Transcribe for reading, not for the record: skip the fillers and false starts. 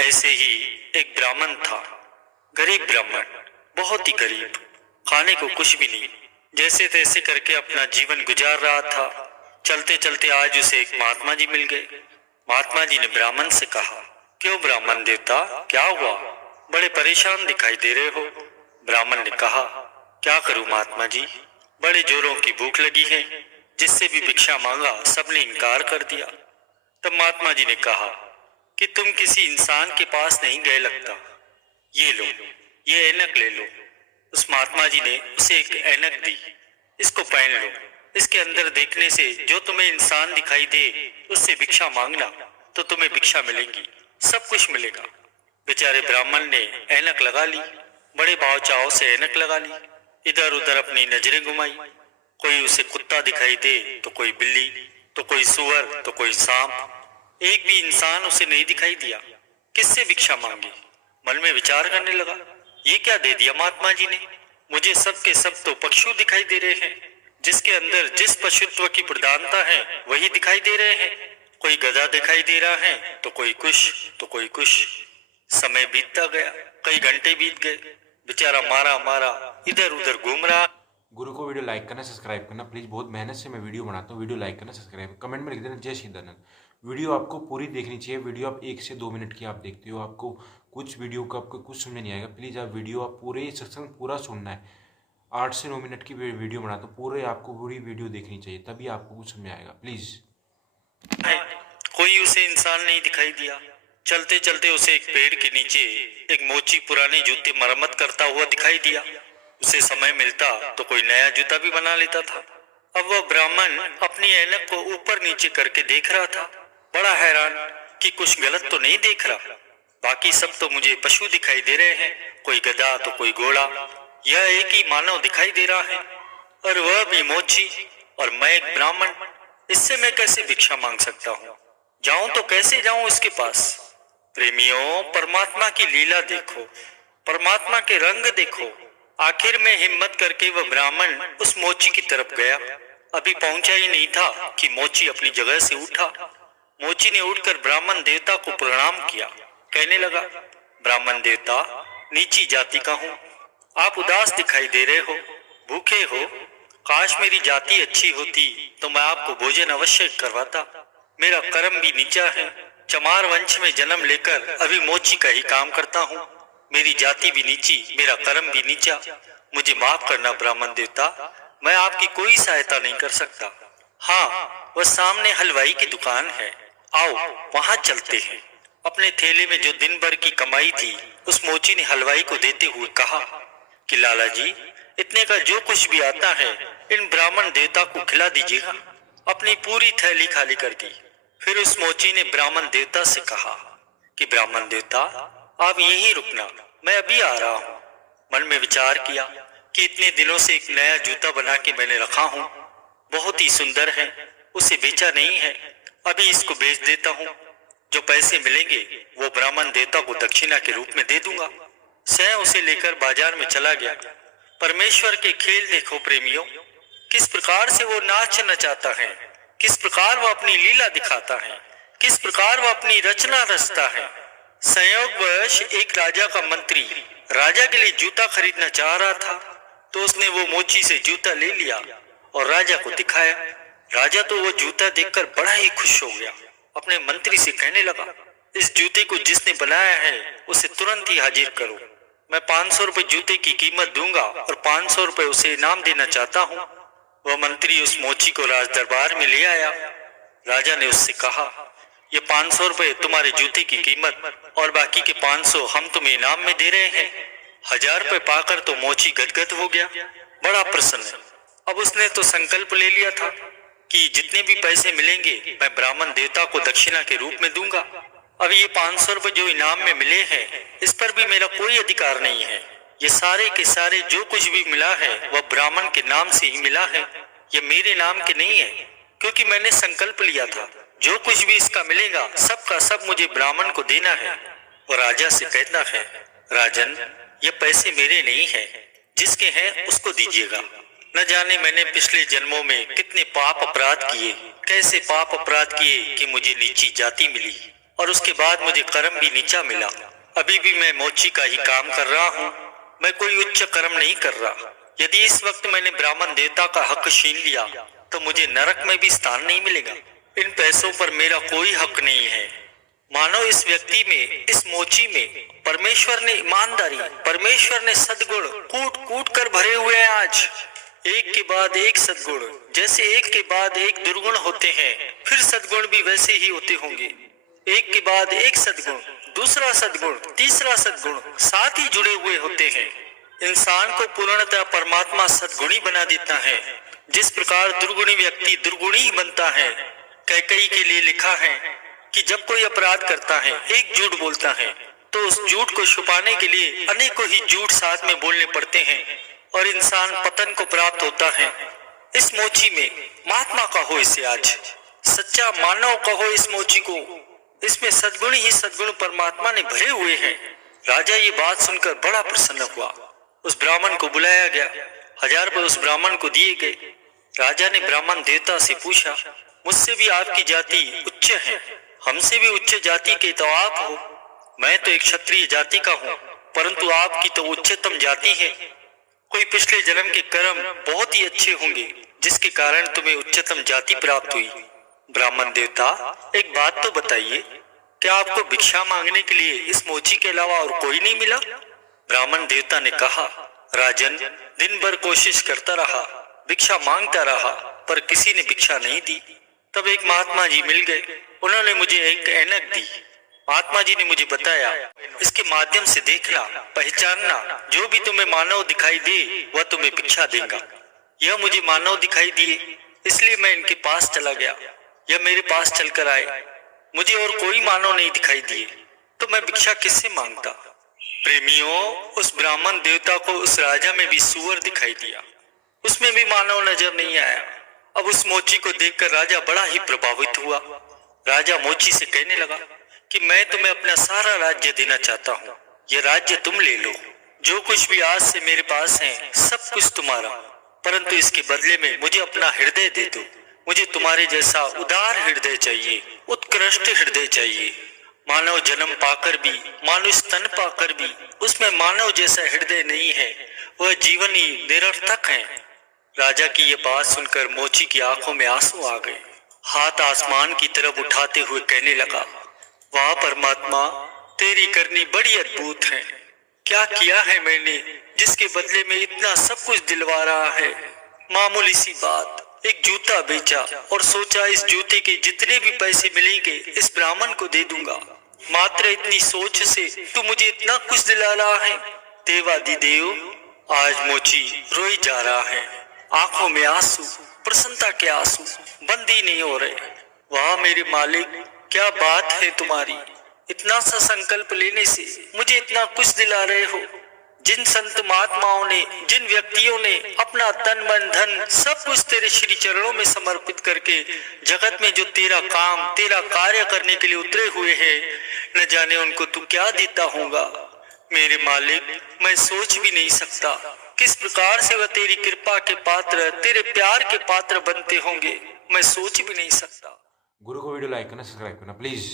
ऐसे ही एक ब्राह्मण था, गरीब ब्राह्मण, बहुत ही गरीब, खाने को कुछ भी नहीं, जैसे तैसे करके अपना जीवन गुजार रहा था। चलते चलते आज उसे एक महात्मा जी मिल गए। महात्मा जी ने ब्राह्मण से कहा, क्यों ब्राह्मण देवता, क्या हुआ, बड़े परेशान दिखाई दे रहे हो। ब्राह्मण ने कहा, क्या करूं महात्मा जी, बड़े जोरों की भूख लगी है, जिससे भी भिक्षा मांगा सबने इनकार कर दिया। तब महात्मा जी ने कहा कि तुम किसी इंसान के पास नहीं गए लगता, ये लो, ये ऐनक ले लो। उस महात्मा जी ने उसे एक ऐनक दी, इसको पहन लो, इसके अंदर देखने से जो तुम्हें इंसान दिखाई दे उससे भिक्षा मांगना तो तुम्हें भिक्षा मिलेगी, सब कुछ मिलेगा। बेचारे ब्राह्मण ने ऐनक लगा ली, बड़े भाव चाव से ऐनक लगा ली, इधर उधर अपनी नजरें घुमाई, कोई उसे कुत्ता दिखाई दे तो कोई बिल्ली, तो कोई सुअर, तो कोई सांप, एक भी इंसान उसे नहीं दिखाई दिया। किससे भिक्षा मांगी, मन में विचार करने लगा, ये क्या दे दिया महात्मा जी ने, मुझे सब के सब तो पशु दिखाई दे रहे हैं, जिसके अंदर जिस पशुत्व की प्रधानता है वही दिखाई दे रहे हैं। कोई गधा दिखाई दे रहा है तो कोई कुछ, तो कोई कुछ। समय बीतता गया, कई घंटे बीत गए, बेचारा मारा मारा इधर उधर घूम रहा। गुरु को वीडियो लाइक करना, सब्सक्राइब करना प्लीज़, बहुत मेहनत से मैं वीडियो बनाता हूँ। वीडियो लाइक करना, सब्सक्राइब, कमेंट में लिख देना जय श्रीदानंद। वीडियो आपको पूरी देखनी चाहिए। वीडियो आप 1 से 2 मिनट की आप देखते हो, आपको कुछ वीडियो का आपको कुछ समझ नहीं आएगा। प्लीज़ आप वीडियो आप पूरे सत्संग पूरा सुनना है। 8 से 9 मिनट की वीडियो बनाता हूँ, पूरे आपको पूरी वीडियो देखनी चाहिए, तभी आपको कुछ समझ आएगा। प्लीज़। कोई उसे इंसान नहीं दिखाई दिया। चलते चलते उसे एक पेड़ के नीचे एक मोची पुराने जूते मरम्मत करता हुआ दिखाई दिया। उसे समय मिलता तो कोई नया जूता भी बना लेता था। अब वह ब्राह्मण अपनी ऐनक को ऊपर नीचे करके देख रहा था, बड़ा हैरान कि कुछ गलत तो नहीं देख रहा। बाकी सब तो मुझे पशु दिखाई दे रहे हैं, कोई गधा तो कोई घोड़ा, यह एक ही मानव दिखाई दे रहा है, और वह भी मोची, और मैं एक ब्राह्मण, इससे मैं कैसे भिक्षा मांग सकता हूँ, जाऊं तो कैसे जाऊं इसके पास। प्रेमियों, परमात्मा की लीला देखो, परमात्मा के रंग देखो। आखिर में हिम्मत करके वह ब्राह्मण उस मोची की तरफ गया। अभी पहुंचा ही नहीं था कि मोची अपनी जगह से उठा। मोची ने उठकर ब्राह्मण देवता को प्रणाम किया, कहने लगा, ब्राह्मण देवता, नीची जाति का हूँ, आप उदास दिखाई दे रहे हो, भूखे हो, काश मेरी जाति अच्छी होती तो मैं आपको भोजन अवश्य करवाता। मेरा कर्म भी नीचा है, चमार वंश में जन्म लेकर अभी मोची का ही काम करता हूँ। मेरी जाति भी नीची, मेरा कर्म भी नीचा, मुझे माफ करना ब्राह्मण देवता, मैं आपकी कोई सहायता नहीं कर सकता। हाँ, वह सामने हलवाई की दुकान है, आओ वहां चलते हैं। अपने थैले में जो दिन भर की कमाई थी उस मोची ने हलवाई को देते हुए कहा कि लाला जी, इतने का जो कुछ भी आता है इन ब्राह्मण देवता को खिला दीजिएगा। अपनी पूरी थैली खाली कर दी। फिर उस मोची ने ब्राह्मण देवता से कहा कि ब्राह्मण देवता, आप यहीं रुकना, मैं अभी आ रहा हूँ। मन में विचार किया कि इतने दिनों से एक नया जूता बना के मैंने रखा हूँ, बहुत ही सुंदर है, उसे बेचा नहीं है, अभी इसको बेच देता हूँ, जो पैसे मिलेंगे वो ब्राह्मण देवता को दक्षिणा के रूप में दे दूंगा। स्वयं उसे लेकर बाजार में चला गया। परमेश्वर के खेल देखो प्रेमियों, किस प्रकार से वो नाच नचाता है, किस प्रकार वह अपनी लीला दिखाता है, किस प्रकार वह अपनी रचना रचता है। संयोगवश एक राजा का मंत्री राजा के लिए जूता खरीदना चाह रहा था, तो उसने वो मोची से जूता ले लिया और राजा को दिखाया। राजा तो वो जूता देखकर बड़ा ही खुश हो गया, अपने मंत्री से कहने लगा, इस जूते को जिसने बनाया है उसे तुरंत ही हाजिर करो, मैं 500 रुपए जूते की कीमत दूंगा और 500 रुपए उसे इनाम देना चाहता हूँ। वह मंत्री उस मोची को राज दरबार में ले आया। राजा ने उससे कहा, ये 500 रुपए तुम्हारे जूते की कीमत और बाकी के 500 हम तुम्हें इनाम में दे रहे हैं। 1000 रुपए पाकर तो मोची गदगद हो गया, बड़ा प्रसन्न। अब उसने तो संकल्प ले लिया था कि जितने भी पैसे मिलेंगे मैं ब्राह्मण देवता को दक्षिणा के रूप में दूंगा। अब ये 500 रुपए जो इनाम में मिले हैं इस पर भी मेरा कोई अधिकार नहीं है, ये सारे के सारे जो कुछ भी मिला है वह ब्राह्मण के नाम से ही मिला है, ये मेरे नाम के नहीं है, क्योंकि मैंने संकल्प लिया था जो कुछ भी इसका मिलेगा सबका सब मुझे ब्राह्मण को देना है। और राजा से कहता है, राजन, ये पैसे मेरे नहीं है, जिसके हैं उसको दीजिएगा। न जाने मैंने पिछले जन्मों में कितने पाप अपराध किए, कैसे पाप अपराध किए कि मुझे नीची जाति मिली और उसके बाद मुझे कर्म भी नीचा मिला। अभी भी मैं मोची का ही काम कर रहा हूँ, मैं कोई उच्च कर्म नहीं कर रहा। यदि इस वक्त मैंने ब्राह्मण देवता का हक छीन लिया तो मुझे नरक में भी स्थान नहीं मिलेगा। इन पैसों पर मेरा कोई हक नहीं है। मानो इस व्यक्ति में, इस मोची में परमेश्वर ने ईमानदारी, परमेश्वर ने सद्गुण कूट कूट कर भरे हुए हैं। आज एक के बाद एक सद्गुण, जैसे एक के बाद एक दुर्गुण होते हैं, फिर सद्गुण भी वैसे ही होते होंगे। एक के बाद एक सद्गुण, दूसरा सद्गुण, तीसरा सद्गुण साथ ही जुड़े हुए होते हैं। इंसान को पूर्णतः परमात्मा सद्गुणी बना देता है। जिस प्रकार दुर्गुणी व्यक्ति दुर्गुणी ही बनता है। कैकेयी के लिए लिखा है कि जब कोई अपराध करता है, एक झूठ बोलता है, तो उस झूठ को छुपाने के लिए अनेकों ही झूठ साथ में बोलने पड़ते हैं और इंसान पतन को प्राप्त होता है। इस मोची में महात्मा कहो इसे, आज सच्चा मानव कहो इस मोची को, इसमें सद्गुण ही सद्गुण परमात्मा ने भरे हुए हैं। राजा ये बात सुनकर बड़ा प्रसन्न हुआ। उस ब्राह्मण को बुलाया गया। 1000 रुपये उस ब्राह्मण को दिए गए। राजा ने ब्राह्मण देवता से पूछा, मुझसे भी आपकी जाति उच्च है, हमसे भी उच्च जाति के तो आप हो। मैं तो एक क्षत्रिय जाति का हूँ, परंतु आपकी तो उच्चतम जाति है। कोई पिछले जन्म के कर्म बहुत ही अच्छे होंगे जिसके कारण तुम्हें उच्चतम जाति प्राप्त हुई। ब्राह्मण देवता, एक बात तो बताइए, क्या आपको भिक्षा मांगने के लिए इस मोची के अलावा और कोई नहीं मिला? ब्राह्मण देवता ने कहा, राजन, दिन भर कोशिश करता रहा, भिक्षा मांगता रहा, पर किसी ने भिक्षा नहीं दी। तब एक महात्मा जी मिल गए। उन्होंने मुझे एक ऐनक दी। महात्मा जी ने मुझे बताया, इसके माध्यम से देखना, पहचानना, जो भी तुम्हें मानव दिखाई दे वह तुम्हें भिक्षा देगा। यह मुझे मानव दिखाई दिए, इसलिए मैं इनके पास चला गया। यह मेरे पास चलकर आए। मुझे और कोई मानव नहीं दिखाई दिए, तो मैं भिक्षा किससे मांगता? प्रेमियों, उस ब्राह्मण देवता को उस राजा में भी सुअर दिखाई दिया, उसमें भी मानव नजर नहीं आया। अब उस मोची को देखकर राजा बड़ा ही प्रभावित हुआ। राजा मोची से कहने लगा कि मैं तुम्हें अपना सारा राज्य देना चाहता हूँ, यह राज्य तुम ले लो। जो कुछ भी आज से मेरे पास है सब कुछ तुम्हारा, परंतु इसके बदले में मुझे अपना हृदय दे दो। मुझे तुम्हारे जैसा उदार हृदय चाहिए, उत्कृष्ट हृदय चाहिए। मानव जन्म पाकर भी, मानुष स्तन पाकर भी उसमें मानव जैसा हृदय नहीं है, वह जीवन ही निरर्थक है। राजा की यह बात सुनकर मोची की आंखों में आंसू आ गए। हाथ आसमान की तरफ उठाते हुए कहने लगा, वाह परमात्मा, तेरी करनी बड़ी अद्भुत है। क्या किया है मैंने जिसके बदले में इतना सब कुछ दिलवा रहा है? मामूली सी बात, एक जूता बेचा और सोचा इस जूते के जितने भी पैसे मिलेंगे इस ब्राह्मण को दे दूंगा। मात्र इतनी सोच से तू मुझे इतना कुछ दिला रहा है। देवादिदेव, आज मोची रोई जा रहा है, आंखों में आंसू, प्रसन्नता के आंसू बंद ही नहीं हो रहे। वाह मेरे मालिक, क्या बात है तुम्हारी, इतना सा संकल्प लेने से मुझे इतना कुछ दिला रहे हो। जिन संत महात्माओं ने, जिन व्यक्तियों ने अपना तन मन धन सब कुछ तेरे श्री चरणों में समर्पित करके जगत में जो तेरा काम, तेरा कार्य करने के लिए उतरे हुए हैं, न जाने उनको तू क्या देता होगा। मेरे मालिक, मैं सोच भी नहीं सकता किस प्रकार से वह तेरी कृपा के पात्र, तेरे प्यार के पात्र बनते होंगे। मैं सोच भी नहीं सकता। गुरु को वीडियो लाइक करना, सब्सक्राइब करना प्लीज।